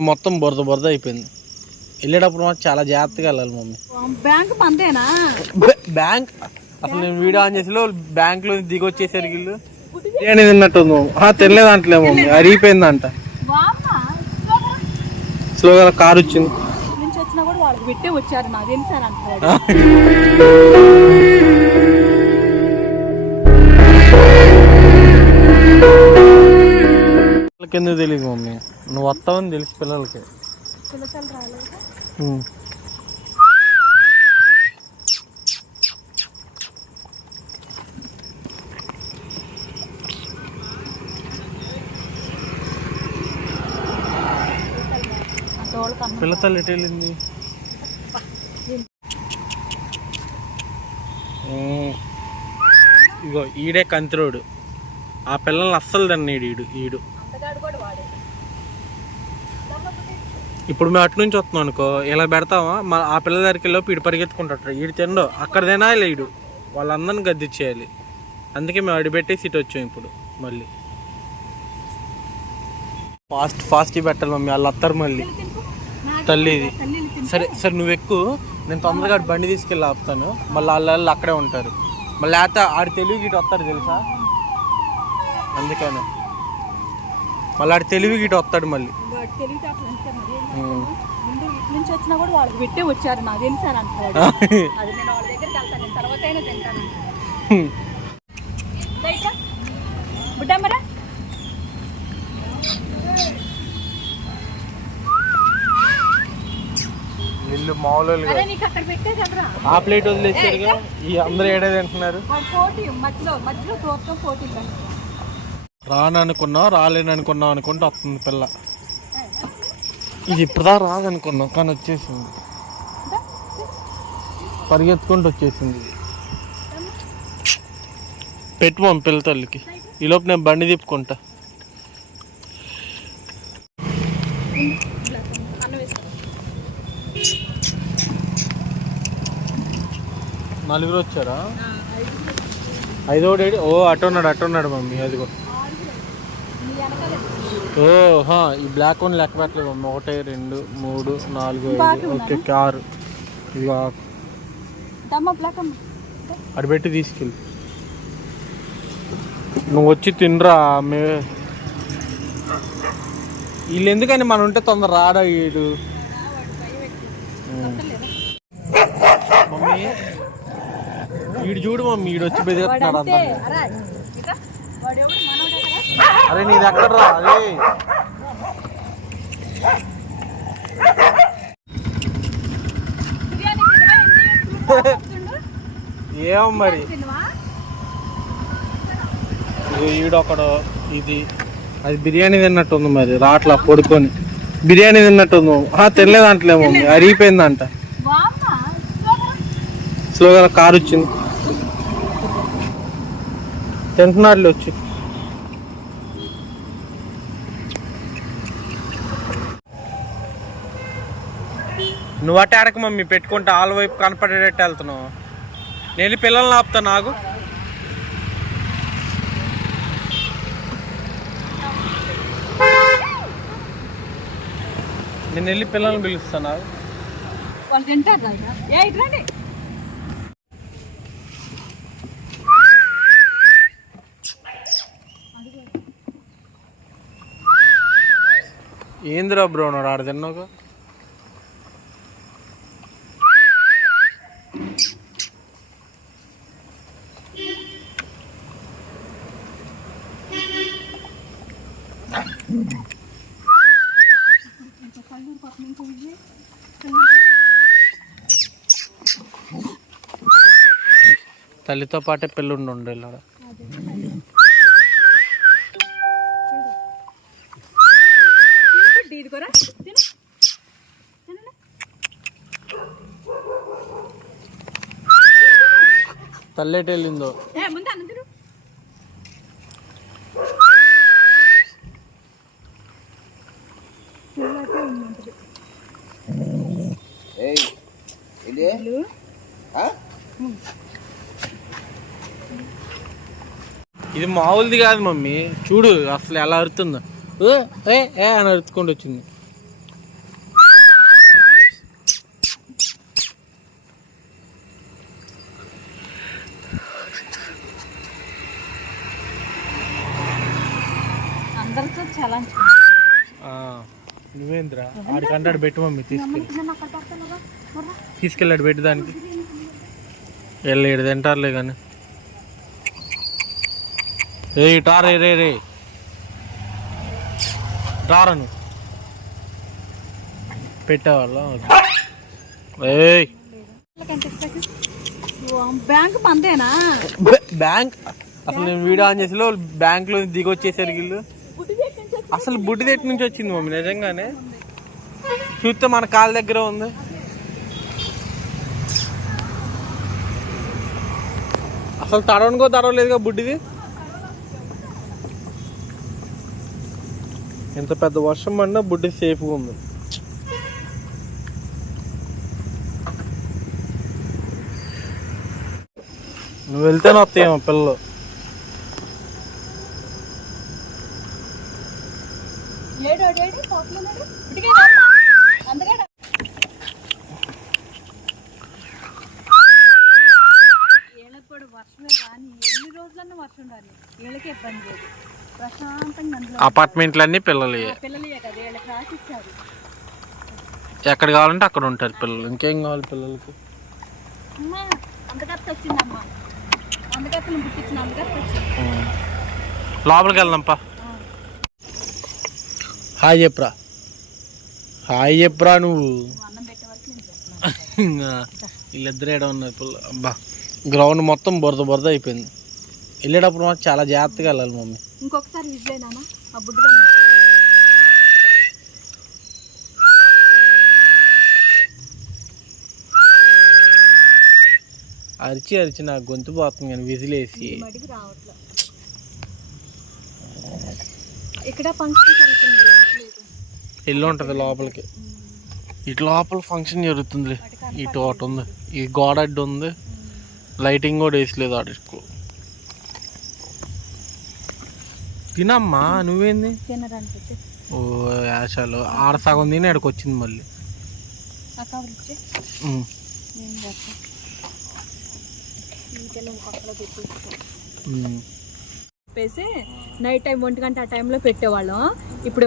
మొత్తం బురద బురద అయిపోయింది. వెళ్ళేటప్పుడు మాత్రం చాలా జాగ్రత్తగా వెళ్ళాలి మమ్మీ. బ్యాంక్ పందేనా బ్యా- బ్యాంక్? అసలు నేను వీడియో ఆన్ చేసి బ్యాంక్లో దిగి వచ్చేసరికి వీళ్ళు బిర్యానీ తిన్నట్టు ఉంది మమ్మీ. ఆ, తినలేదు అంటలే మమ్మీ. అరిగిపోయిందంట. స్లోగా కారు వచ్చింది. నుంచి వచ్చినా కూడా వాళ్ళకి పెట్టే వచ్చారు నాకు ఎందుకు తెలియదు మమ్మీ? నువ్వు వస్తావని తెలుసు పిల్లలకి. పిల్లలు రాలేదు ఉమ్. అంత వాళ్ళకి అమ్మ పిల్ల తల్లి ఎటు వెళ్ళింది. ఇగో ఈడే కంతిరోడు. ఆ పిల్లల్ని అస్సలు తిన్నాడు ఈడు ఈడు. ఇప్పుడు మేము అటు నుంచి వస్తున్నాం అనుకో ఇలా పెడతామా మా ఆ పిల్లల దగ్గరికి వెళ్ళి ఈడు పరిగెత్తుకుంటాడు ఈడు తినడు. అక్కడ తినాలి ఈడు. వాళ్ళందరిని గద్దిచ్చేయాలి. అందుకే మేము అడి పెట్టేసి ఇటు వచ్చాం ఇప్పుడు మళ్ళీ. ఫాస్ట్ ఫాస్ట్ పెట్టాలి మమ్మీ. వాళ్ళు వస్తారు మళ్ళీ. తల్లిది. సరే సరే నువ్వు ఎక్కువ. నేను తొందరగా బండి తీసుకెళ్ళి ఆపుతాను. మళ్ళీ వాళ్ళు అక్కడే ఉంటారు. మళ్ళీ లేకపోతే ఆడి తెలుగు ఇటు వస్తారు తెలుసా? అందుకనే? మళ్ళీ ఆడి తెలివికి ఇటు వస్తాడు మళ్ళీ. నుంచి వచ్చినా కూడా వాళ్ళకి పెట్టే వచ్చారు నాకు అది నేను వాళ్ళ దగ్గరికి వెళ్తాను నేను తర్వాత అయినా తింటాను. బుడ్డమ్మరా వీళ్ళు మామూలు ఆ ప్లేట్ వదిలేసారుగా ఈ అందరూ ఏడాది అంటున్నారు మధ్యలో మధ్యలో తోటతో పోటీ రాను అనుకున్నావు రాలేను అనుకున్నావు అనుకుంటే వస్తుంది పిల్ల. ఇది ఇప్పుడుదా రాదనుకున్నాం కానీ వచ్చేసింది. పరిగెత్తుకుంటూ వచ్చేసింది. పెట్టు మమ్మీ పిల్ల తల్లికి. ఈలోపు నేను బండి తిప్పుకుంటా. నలుగురు వచ్చారా? ఐదో. డేడి ఓ అటు ఉన్నాడు అటు ఉన్నాడు మమ్మీ అదిగో. నీ వెనకాల ఓ హా, ఈ బ్లాక్ వన్ లెక్క పెట్టలేదు. ఒకటి రెండు మూడు నాలుగు ఐదు ఓకే ఇది అమ్మ. అటు పెట్టి తీసుకెళ్ళి. నువ్వు వచ్చి తినరా మే. వీళ్ళు ఎందుకని మనం ఉంటే తొందర రాడా వీడు? మమ్మీ వీడు చూడు మమ్మీ వీడు వచ్చి బెదిరిస్తున్నాడు అందరిని అరే నీది ఎక్కడ రా ఏం మరి? ఈడొకడు ఇది. అది బిర్యానీ తిన్నట్టుంది మరి రాట్లా పడుకొని. బిర్యానీ తిన్నట్టుంది. ఆ తినలేదు అంటలే మమ్మీ అరిగిపోయిందంట. స్లోగా కారు వచ్చింది. తింటున్నాడులే వచ్చి. నువ్వు అట్ట ఆడక మమ్మీ పెట్టుకుంటే ఆల వైపు కనపడేటట్టు వెళ్తున్నావు. నేను వెళ్ళి పిల్లల్ని ఆపుతా నాకు నేను వెళ్ళి పిల్లల్ని పిలుస్తాను ఏందిరా బ్రో నాడు ఆడ తిన్నావు తల్లితో పాటే పెళ్ళుండి ఉండేలా. తల్లెటెళ్ళిందో వెళ్ళిందో ముందు ఇది మామూలుది కాదు మమ్మీ చూడు అసలు ఎలా అరుతుందో ఏ ఏ అని అరుచుకుంటూ వచ్చింది నువ్వేంద్రా ఆడికి అంటాడు పెట్టు మమ్మీ తీసుకెళ్ళి తీసుకెళ్ళాడు పెట్టు దానికి వెళ్ళి ఏడు తింటారులే కానీ. ఏ టారే రే రే టారను పెట్టేవాళ్ళ ఏయ్. బ్యాంక్ పందేనా బ్యాంక్. అసలు నేను వీడియో ఆన్ చేసి బ్యాంక్లో దిగి వచ్చేసరికి వీళ్ళు. అసలు బుడ్డి దగ్గర నుంచి వచ్చింది మమ్మీ నిజంగానే. చూస్తే మన కాళ్ళ దగ్గర ఉంది. అసలు తడవనుకో తడవలేదుగా బుడ్డిది. ఎంత పెద్ద వర్షం పడినా బుడ్డి సేఫ్గా ఉంది. నువ్వు వెళ్తేనే వస్తాయేమో పిల్లలు. వీళ్ళకి ఇబ్బంది లేదు. ప్రశాంతంగా అందులో అపార్ట్మెంట్లన్నీ పిల్లలు పిల్లలే కదా వీళ్ళకి ఎక్కడ కావాలంటే అక్కడ ఉంటారు పిల్లలు. ఇంకేం కావాలి పిల్లలకి. లోపలికి వెళ్దాంపా. హాయ్ చెప్పురా. హాయ్ చెప్పురా నువ్వు. వీళ్ళిద్దరు ఏడ ఉన్నారు పిల్ల. అబ్బా గ్రౌండ్ మొత్తం బురద బురద అయిపోయింది. వెళ్ళేటప్పుడు మాత్రం చాలా జాగ్రత్తగా వెళ్ళాలి మమ్మీ. ఇంకొకసారి ఆ అరిచి అరిచి నాకు గొంతు పోతుంది కానీ విజిలేసి. మడికి రావట్లే. ఇక్కడ ఫంక్షన్ జరుగుతుంది. లోపలేదు ఇల్లు ఉంటుంది లోపలికి. ఇటు లోపల ఫంక్షన్ జరుగుతుంది ఇటు ఒకటి ఉంది. ఈ గోడ అడ్డు ఉంది. లైటింగ్ కూడా వేసలేదు ఆడికి తినమ్మా నువ్వేంది? ఓ యాషాలు ఆడ సగం తిని ఆడికి వచ్చింది మళ్ళీ. చెప్పేసి నైట్ టైం ఒంటి గంట ఆ టైంలో పెట్టేవాళ్ళం. ఇప్పుడు